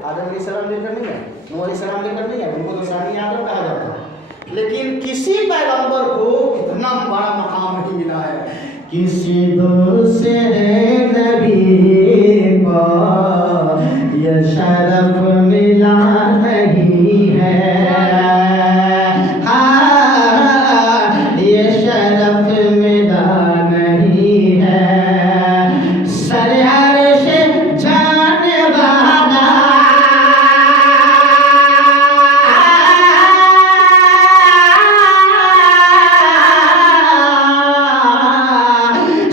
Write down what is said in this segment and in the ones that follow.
आदम अलैहिस्सलाम लेकर नहीं आए, नूह अलैहिस्सलाम लेकर नहीं आए, उनको तो सानी आदम कहा जाता है। लेकिन किसी पैगंबर को इतना बड़ा मकाम नहीं मिला है, किसी दूसरे नबी को ये शरफ मिला नहीं है। हाँ, ये शरफ मिला नहीं है। सर अर्श जाने वाला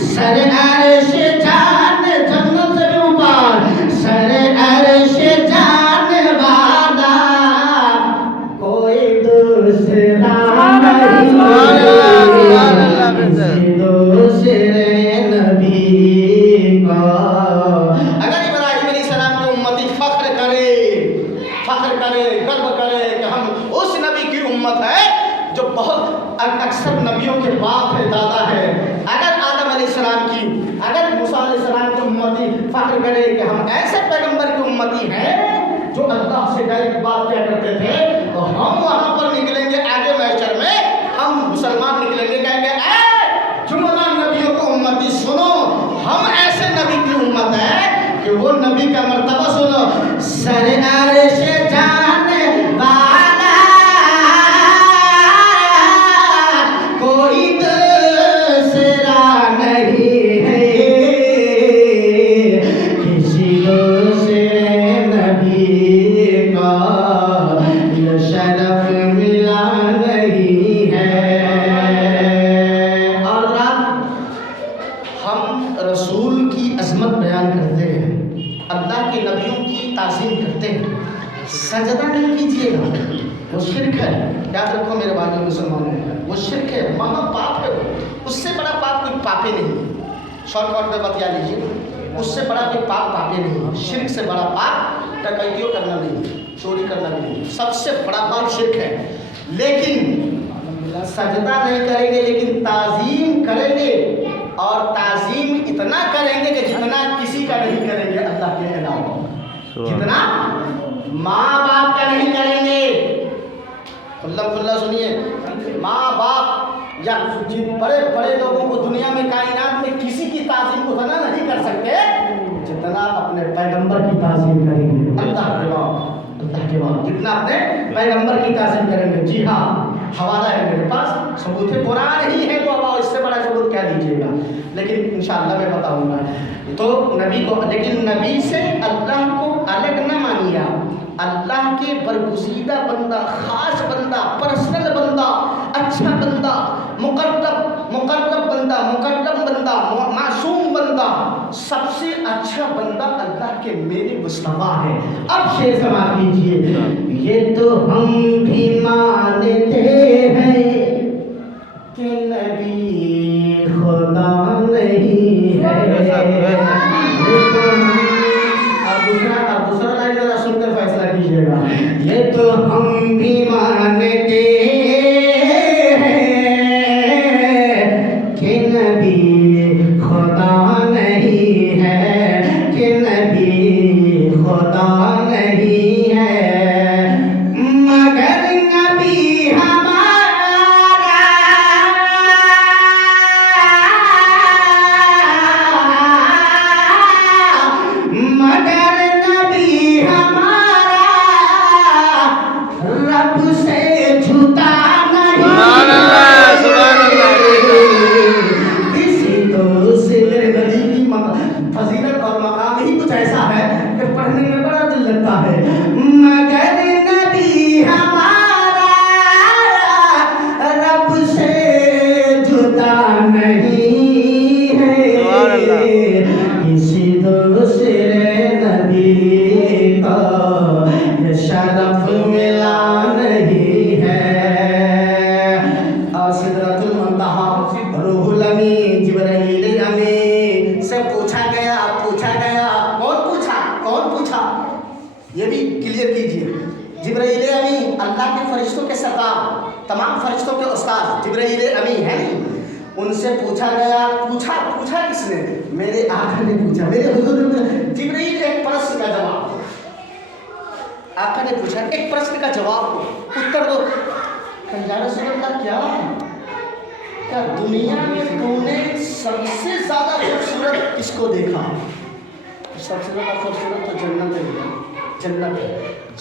सर अर्श जान जन्नत से ऊपर, सर अर्श जाने वाला कोई दूसरा नहीं, दूसरे नबी को। अगर इब्राहिम अलैहिस्सलाम की उम्मती फख्र करे, गर्व करे कि हम उस नबी की उम्मत है जो बहुत अक्सर नबियों के बाप है, दादा है। अगर आदम अलैहिस्सलाम की, अगर मूसा अलैहिस्सलाम की उम्मती फख्र करे कि हम ऐसे पैगंबर की उम्मती हैं जो अल्लाह से डायरेक्ट बात किया करते थे, तो हम वहां पर निकलेंगे आगे महशर में, हम मुसलमान निकलेंगे, कहेंगे ऐ जुमला नबियों को उम्मती सुनो, हम ऐसे नबी की उम्मत है कि वो नबी का मर्तबा सुनो। सर अर्श जाने वाला कोई दूसरा नहीं है, किसी दूसरे नबी को ये शरफ मिला नहीं है। और हम रसूल की अजमत बयान करते हैं, अल्लाह के नबियों की ताज़ीम करते हैं, सजदा नहीं कीजिएगा, वो शिर्क है। याद रखो मेरे भाइयों मुसलमानों, वो शिर्क है, महा पाप है वो। उससे बड़ा पाप कोई पापे नहीं है। शॉर्टकट में बतिया लीजिए, उससे बड़ा कोई पाप पापे नहीं है। शिर्क से बड़ा पाप डकैतियों करना नहीं है, चोरी करना भी नहीं है, सबसे बड़ा पाप शिर्क है। लेकिन सजदा नहीं करेंगे, लेकिन ताज़ीम करेंगे, और ताज़ीम इतना करेंगे कि जितना किसी का नहीं करेंगे अल्लाह के अलावा, जितना माँ बाप का नहीं करेंगे। खुल्ला सुनिए, माँ बाप या बड़े बड़े लोगों को दुनिया में, कायनात में किसी की ताज़ीम उतना नहीं कर सकते जितना अपने पैगंबर की ताज़ीम करेंगे। अल्लाह के बाद जितना अपने पैगंबर की ताज़ीम करेंगे। जी हाँ, हवाला है मेरे पास, सबूत है, कुरान ही है तो अब इससे बड़ा सबूत क्या दीजिएगा, लेकिन इंशाअल्लाह मैं बताऊंगा। तो नबी को, लेकिन नबी से अल्लाह को अलग न मानिए। अल्लाह के बरगुज़ीदा बंदा, खास बंदा, पर्सनल बंदा, अच्छा बंदा, मुकर्रब बंदा, मुकर्रम बंदा, मासूम बंदा, सबसे अच्छा बंदा अल्लाह के मेरे मुस्तफा है। अब शेर समाप्त कीजिए। ये तो हम भी मानते हैं कि नबी खुदा नहीं है। अब दूसरा लाइन जरा सुनकर फैसला कीजिएगा। ये तो हम भी मानते हैं कि नबी खुदा नहीं है, कि नबी खुदा नहीं है, मगर नबी हमारा, मगर नबी हमारा रब से झूठा नहीं। किसी दूसरे नबी की फजीलत और मकाम ही कुछ ऐसा है कि पढ़ने में बड़ा दिल लगता है। मगर नबी हमारा रब से जुदा नहीं है, किसी दूसरे नबी को ये शरफ मिला नहीं है। सिदरतुल मुंतहा, रूहुल अमीन, जिब्राइल अमीन से पूछा गया। कौन पूछा ये भी क्लियर कीजिए। जिब्राइल अमीन अल्लाह के फरिश्तों के सरदार, तमाम फरिश्तों के उस्ताद जिब्राइल अमीन है नहीं, उनसे पूछा गया। पूछा किसने? मेरे आका ने पूछा, मेरे हुजूर ने। जिब्राइल एक प्रश्न का जवाब, आका ने पूछा एक प्रश्न का जवाब दो, उत्तर दो। या रसूल अल्लाह क्या दुनिया में तूने सबसे ज़्यादा खूबसूरत किसको देखा? सबसे ज़्यादा खूबसूरत तो जन्नत है, जन्नत है।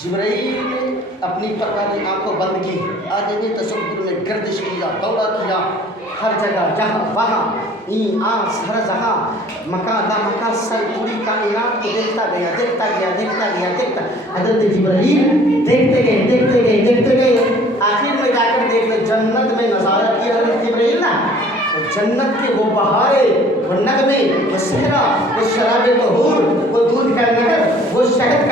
जिब्राइल ने अपनी परवानी आंखों बंद की, आगे भी तसव्वुर में गर्दिश किया, दौड़ा किया, हर जगह जहाँ वहाँ आस हर जहाँ मकान दा मकान सर पूरी कायनात को देखता गया, देखता गया, देखता गया, देखता। हज़रत जिब्राइल देखते गए, देखते गए, देखते गए, आखिर में जाकर देखते जन्नत में नज़ारा किया हज़रत जिब्राइल ना। जन्नत के वो बहारें, वो नगमे, वो सहरा, वो शराबे तहूर, वो दूध का नहर, वो शहद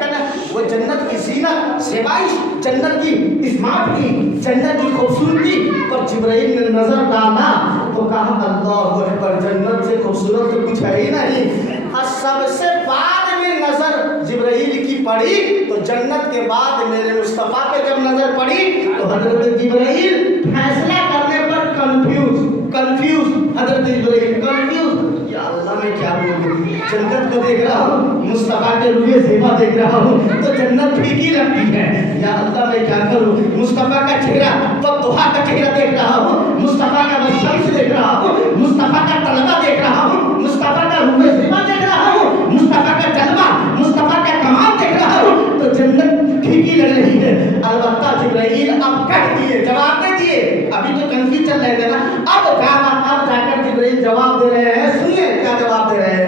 का ना, वो जन्नत की जीनत, सेवाइश, जन्नत की स्मार्ट की, जन्नत की खूबसूरती पर जिब्राइल ने नजर डाला तो कहा अल्लाहु अकबर, जन्नत से खूबसूरत तो कुछ है ही नहीं। और सबसे बाद में नजर जिब्राइल की पड़ी तो जन्नत के बाद मेरे मुस्तफ़ा पे जब नजर पड़ी तो हजरत जिब्राइल फैसला करने पर कंफ्यूज हजरत जिब्राइल कंफ्यूज। या अल्लाह मैं क्या बोलूं, जन्नत को देख रहा हूँ, मुस्तफ़ा के रूहे ज़ेबा देख रहा हूँ तो जन्नत फीकी लगती है। या अल्लाह मैं क्या करूँ, मुस्तफ़ा का चेहरा बद्दुहा का चेहरा देख रहा हूँ, मुस्तफ़ा का शम्स देख रहा हूँ, मुस्तफ़ा का तलबा देख रहा हूँ, मुस्तफ़ा का रूहे ज़ेबा देख रहा हूँ, मुस्तफ़ा का जलवा, मुस्तफ़ा का कमाल देख रहा हूँ तो जन्नत फीकी लग रही है। अलबत्ता जिब्राइल अब कह दिए, जवाब दे दिए, अभी तो कंफ्यूज चल रहे थे ना, अब जाकर जिब्राइल जवाब दे रहे हैं। सुनिए क्या जवाब दे रहे हैं।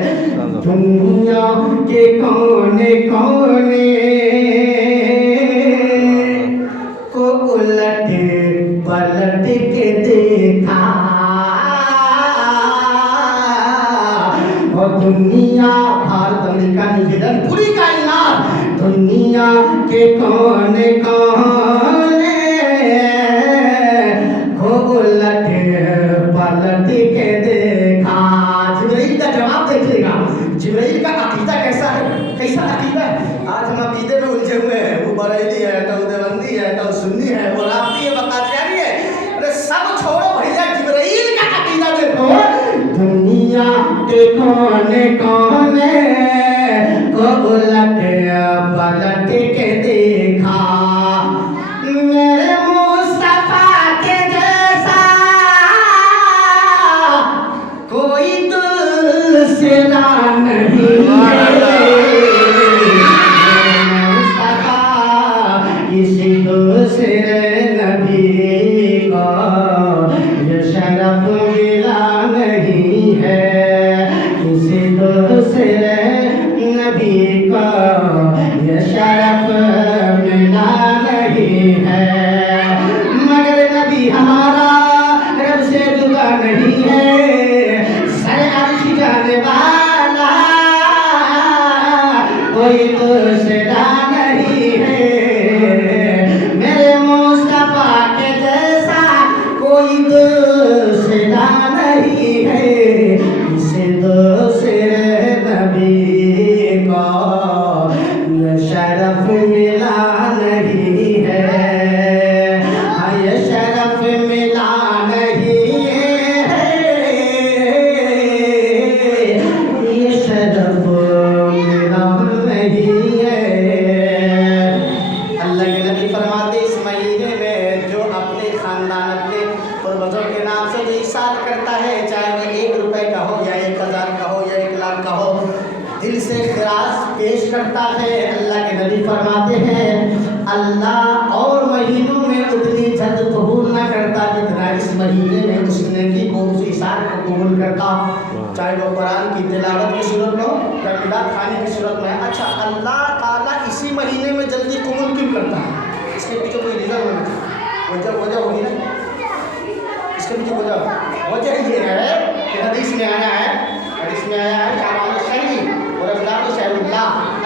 दुनिया के कोने कोने को उलट पलट के देखा, और दुनिया भारत अमेरिका न्यूजीलैंड पूरी कायनात दुनिया के कोने कोने को उलट पलट के देखा। जिब्राइल का जवाब देखिएगा, जिब्राइल का अकीदा कैसा है, कैसा अकीदा है। आज हम अकीदे में उलझे हुए हैं, वो बरेली है, तो देवबंदी है, तो सुन्नी है, वो राफ्ती है, बकादियानी है। अरे सब छोड़ो भैया, जिब्राइल का अकीदा देखो। दुनिया के कोने कोने को उलट पलट के देखा, मेरे मुस्तफा के जैसा कोई दूसरा नहीं है। मुस्तफा किसी दूसरे नबी को ये शरफ मिला नहीं है, किसी दूसरे नबी को ये शरफ मिला नहीं है। मगर नबी हमारा रब से जुदा नहीं है, सर अर्श जाने वाला कोई दूसरा नहीं है। मेरे मुस्तफा के जैसा कोई दूसरा नहीं है, किसी दूसरे नबी को ये शरफ मिला नहीं है, हाँ ये शरफ मिला नहीं है, ये शरफ मिला नहीं है। अल्लाह के नबी फरमाते इस महीने में जो अपने खानदान अपने पूर्वजों के नाम से जो इसार करता है, चाहे वह 1 रुपए का हो या 1000 का हो या 1 लाख का हो, दिल से खिराज पेश करता है। अल्लाह के नबी फरमाते हैं अल्लाह और महीनों में उतनी जल्द कबूल ना करता जितना इस महीने में उसने की को उस इशार को कबूल करता, चाहे वो कुरान की तिलावत की सूरत में हो या मिलाद खाने की सूरत में। अच्छा, अल्लाह ताला इसी महीने में जल्दी कबूल क्यों करता है? इसके पीछे कोई रीज़न होना चाहिए, वजह होगी ना, इसके पीछे वजह ये है कि हदीस में आया है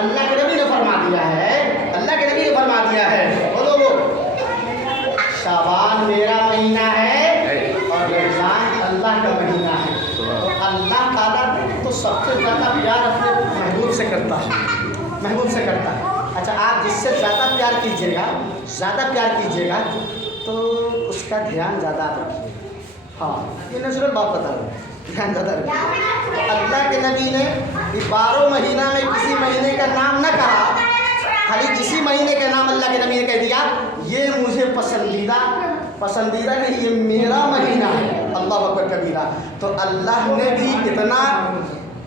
अल्लाह के नबी ने फरमा दिया है, अल्लाह के नबी ने फरमा दिया है, बोलो वो शाबान मेरा महीना है और रमज़ान अल्लाह का महीना है। तो अल्लाह ताला तो सबसे ज़्यादा प्यार अपने महबूब से करता है, महबूब से करता है। अच्छा, आप जिससे ज़्यादा प्यार कीजिएगा तो उसका ध्यान ज़्यादा रखिए। हाँ, ये नेचुरल बात बता रहा हूँ, ध्यान ज़्यादा रखिए। तो अल्लाह के नबी ने 12 महीना में किसी महीने का नाम न कहा, महीने का नाम अल्लाह के नबी ने कह दिया, ये मुझे पसंदीदा नहीं, ये मेरा महीना है। अल्लाह अकबर कबीरा। तो अल्लाह ने भी इतना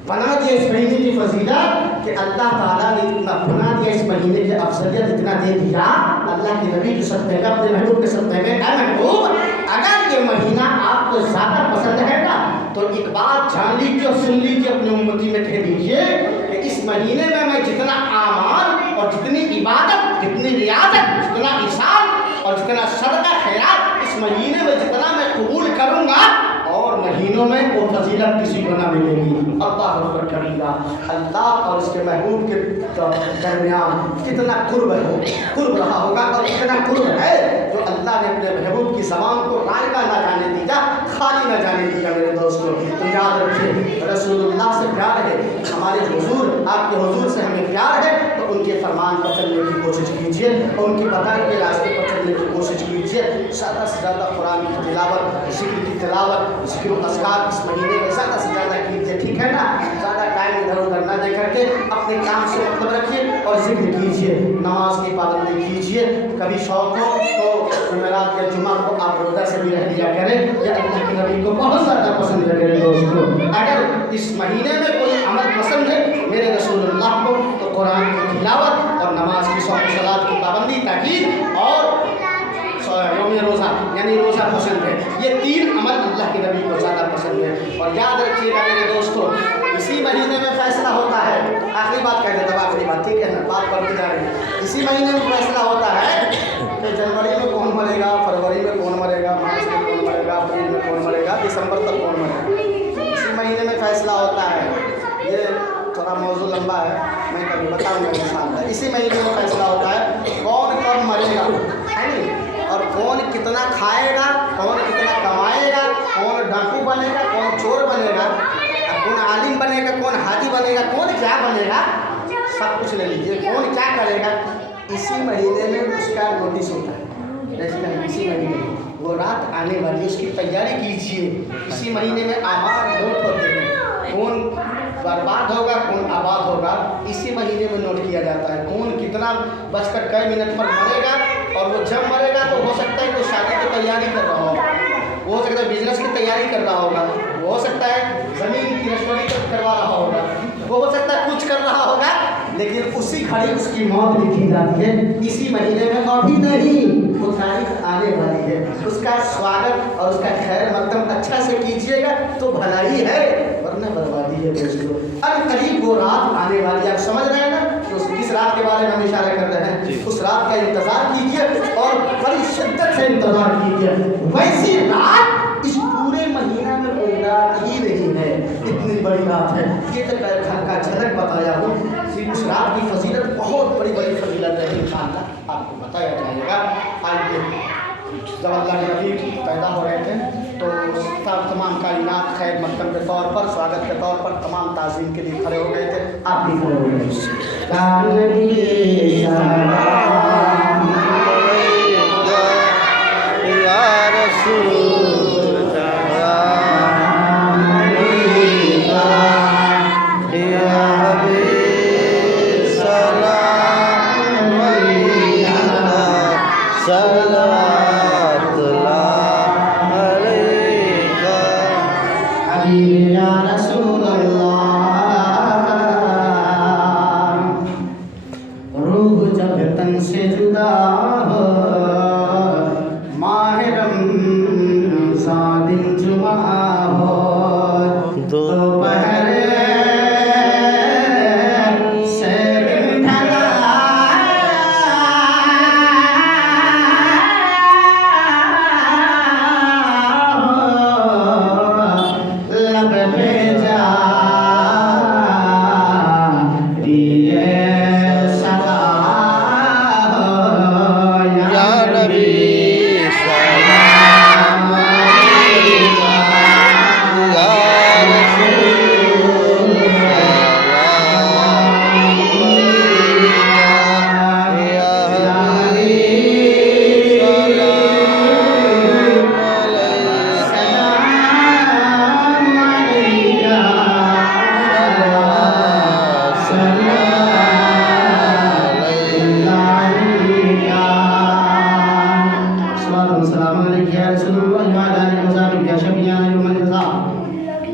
बना दिया इस महीने की फजीलत कि अल्लाह ताला ने इतना बना दिया इस महीने की अफजलियत इतना दे दिया। अल्लाह के नबी के सदक़े में, अपने महबूब के सदक़े में, ऐ महबूब अगर ये महीना आपको ज़्यादा पसंद है ना तो एक बात जान लीजिए और सुन लीजिए, अपनी उम्मती में कह दीजिए कि इस महीने में मैं जितना आमाल और जितनी इबादत, जितनी रियाजत, जितना इशार और जितना सदका खैरात इस महीने में जितना मैं कबूल करूँगा और महीनों में वो फजीलत किसी को ना मिलेगी। अल्लाह अकबर कबीरा। अल्लाह और इसके महबूब के दरमियान कितना कुर्ब रहा होगा और कितना कुर्ब है जो अल्लाह ने अपने महबूब की ज़बान को रायगा ना जाने दिया, खाली ना जाने दिया। मेरे दोस्तों, तो याद रखिए रसूलुल्लाह से प्यार है, हमारे हुजूर, आपके हुजूर से हमें प्यार है, तो उनके फरमान पर चलने की कोशिश कीजिए और उनके बताए हुए रास्ते पर चलने की कोशिश कीजिए। ज़्यादा से ज़्यादा कुरान की तिलावत, ज़िक्र की तिलावत, ज़िक्र अस्कार इस महीने में ज़्यादा से ज़्यादा कीजिए, ठीक है ना। ज़्यादा टाइम इधर उधर ना दे करके अपने काम से मतलब रखिए और जिक्र कीजिए, नमाज की पाबंदी कीजिए। कभी शौक हो तो जुमेरात या जुमा को आप रोज़ा से भी रह लिया करें, या अल्लाह के नबी को बहुत ज़्यादा पसंद है। मेरे दोस्तों, अगर इस महीने में कोई अमल पसंद है मेरे रसूलुल्लाह को तो कुरान की तिलावत और नमाज की सलात की पाबंदी, ताकीद और यौम रोज़ा यानी रोज़ा पसंद है। ये 3 अमल अल्लाह के नबी को ज़्यादा पसंद है। और याद रखिएगा मेरे दोस्तों, इसी महीने में फैसला होता है, आखिरी बात कह देता हूँ, आखिरी बात, ठीक है ना, बात बढ़ती जा रही है। इसी महीने में फैसला होता है कि जनवरी में कौन मरेगा, फरवरी में कौन मरेगा, मार्च में कौन मरेगा, अप्रैल में कौन मरेगा, दिसंबर तक कौन मरेगा। इसी महीने में फैसला होता है। ये थोड़ा मौजू लंबा है, मैं कभी बताऊँगा इंशाअल्लाह। इसी महीने में फैसला होता है कौन कब मरेगा, है नहीं, और कौन कितना खाएगा, कौन कितना कमाएगा, कौन डाकू बनेगा, कौन चोर बनेगा, कौन आलिम बनेगा, कौन हाजी बनेगा, कौन क्या बनेगा, सब कुछ ले लीजिए। कौन क्या करेगा इसी महीने में उसका नोटिस होता है। इसी महीने में वो रात आने वाली, उसकी तैयारी कीजिए। इसी महीने में आमार नोट होते हैं, कौन बर्बाद होगा, कौन आबाद होगा, इसी महीने में नोट किया जाता है। कौन कितना बचकर कई मिनट पर मरेगा, और वो जब मरेगा तो हो सकता है कोई शादी की तैयारी कर रहा होगा, हो सकता है बिजनेस की तैयारी कर रहा होगा, हो सकता है ज़मीन की रजिस्ट्री करवा रहा होगा, वो हो सकता है कुछ कर रहा होगा, लेकिन उसी घड़ी उसकी मौत लिखी जाती है इसी महीने में। अभी नहीं, वो तारीख आने वाली है, उसका स्वागत और उसका खैर मकदम अच्छा से कीजिएगा तो भलाई है, वरना बर्बादी है दोस्तों। अब करीब वो रात आने वाली है, आप समझ रहे हैं ना, तो किस रात के बारे में हम इशारा कर रहे हैं, उस रात का इंतज़ार कीजिए और बड़ी शिद्दत से इंतज़ार कीजिए। वैसी रात इस पूरे महीना में कोई रात ही नहीं है, इतनी बड़ी रात है। ये तो घर का झलक बताया हूँ, उस रात की फजीलत बहुत बड़ी फजीलत है, इंशाअल्लाह आपको बताया जाएगा। आइए, जब अल्लाह के नबी पैदा हो रहे थे तो तमाम कायनात खैर मकदम के तौर पर, स्वागत के तौर पर तमाम ताज़ीम के लिए खड़े हो गए थे। आप भी खड़े हो रूह जब तन से जुदा